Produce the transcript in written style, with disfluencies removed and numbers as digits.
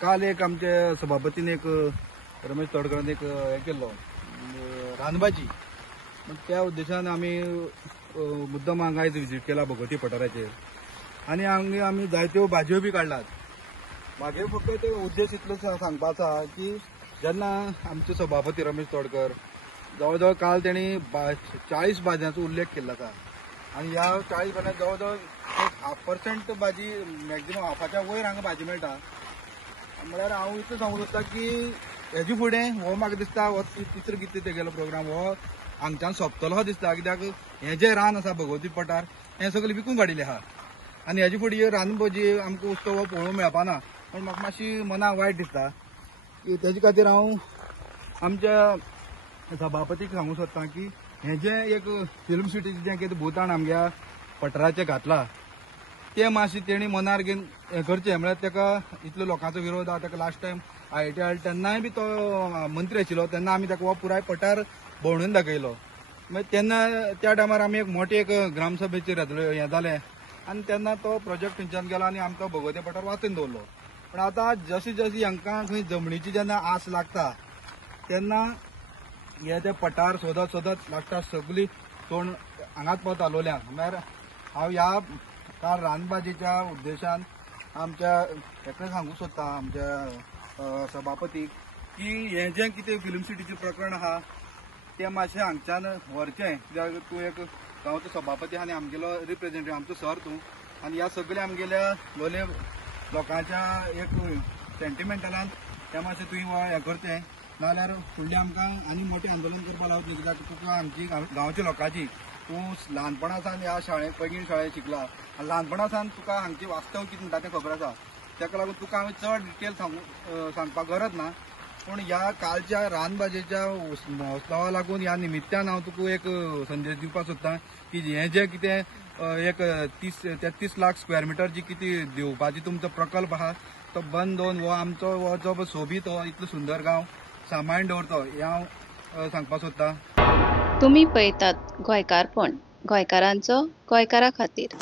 काल एक आमचे सभापतीने एक रमेश तोडकरांनी एक हे केल्लो रानभाजी त्या उद्देशान आमी मुद्दम हांगा आयज विजीट केला भगवती पठाराचेर आनी हांगा आमी जायत्यो भाजयो बी काडल्यात। म्हागे फक्त ते उद्देश इतलो सांगपाचो आसा की जेन्ना आमचे सभापती रमेश तोडकर जवळ जवळ काल तेणी 40 भाजयांचो उल्लेख केल्लो आसा आनी ह्या 40 भाजयांत जवळ जवळ 1% भाजी मॅक्झिमम हाफाच्या वयर हांगा भाजी मेळटा। म्हळ्यार हांव इतलें सांगूंक सोदतां की हेजे फुडें हो म्हाका दिसता हो तिसरो कितें तेगेलो प्रोग्राम हो हांगच्यान सोंपतलो दिसता, कित्याक हें जें रान आसा भगवती पठार हें सगळें विकून काडिल्लें आहा आनी हेजे फुडें रानभाजी आमकां उत्सव हो पळोवंक मेळपाना। पण म्हाका मातशी मनाक वायट दिसता की तेजे खातीर हांव आमच्या सभापतीक सांगूंक सोदतां की हें जें एक फिल्म सिटीचें जें कितें भुताण आमच्या पठाराचें घातलां तें मातशें तेणी मनार घेवन हें करचें। म्हळ्यार ताका इतलो लोकांचो विरोध आहा, ताका लास्ट टायम IIT हाडलो तेन्नाय बी तो मंत्री आशिल्लो तेन्ना आमी ताका हो पुराय पठार भोंवडावन दाखयलो। मागीर तेन्ना त्या टायमार आमी एक मोठे एक ग्रामसभेचेर हें जालें आनी तेन्ना तो प्रोजेक्ट थंयच्यान गेलो आनी आमकां भगवती पठार वाचून दवरलो। पण आतां जशी जशी हांकां खंय जमनीची जेन्ना आस लागता तेन्ना हे ते पठार सोदत सोदत लास्टाक सगळी तोंड हांगाच पावता लोलयांक। म्हळ्यार हांव ह्या काल रानभाजीच्या उद्देशान आमच्या हेका सांगूंक सोदतां आमच्या सभापतीक की हें जें कितें फिल्म सिटीचें प्रकरण आहा तें मातशें हांगच्यान व्हरचें, कित्याक तूं एक गांवचो सभापती आनी आमगेलो रिप्रेझेंटेटिव्ह आमचो सर तूं आनी ह्या सगळ्या आमगेल्या लोलये लोकांच्या एक सेंटिमेंटलान तें मातशें तुवें हें करचें, नाजाल्यार फुडलें आमकां आनी मोठें आंदोलन करपाक लावचें। कित्याक तुका आमची गांवच्या लोकांची तूं ल्हानपणा सावन ह्या शाळेंत पैंगीण शाळेंत शिकला आनी ल्हानपणा सावन तुका हांगची वास्तव कितें म्हणटा तें खबर आसा। ताका लागून तुका हांवें चड डिटेल सांगपाक गरज ना, पूण ह्या कालच्या रानभाजेच्या उत्सवाक लागून ह्या निमित्यान हांव तुका एक संदेश दिवपाक सोदतां की हें जें कितें एक 33 लाख स्क्वेअर मिटर जी कितें दिवपाची तुमचो प्रकल्प आहा तो बंद दवरून हो आमचो हो जो सोबीत हो इतलो सुंदर गांव सांबाळून दवरतो हें हांव सांगपाक सोदतां। तुम्ही पळयतात गोंयकारपण, गोंयकारांचो गोंयकारा खातीर।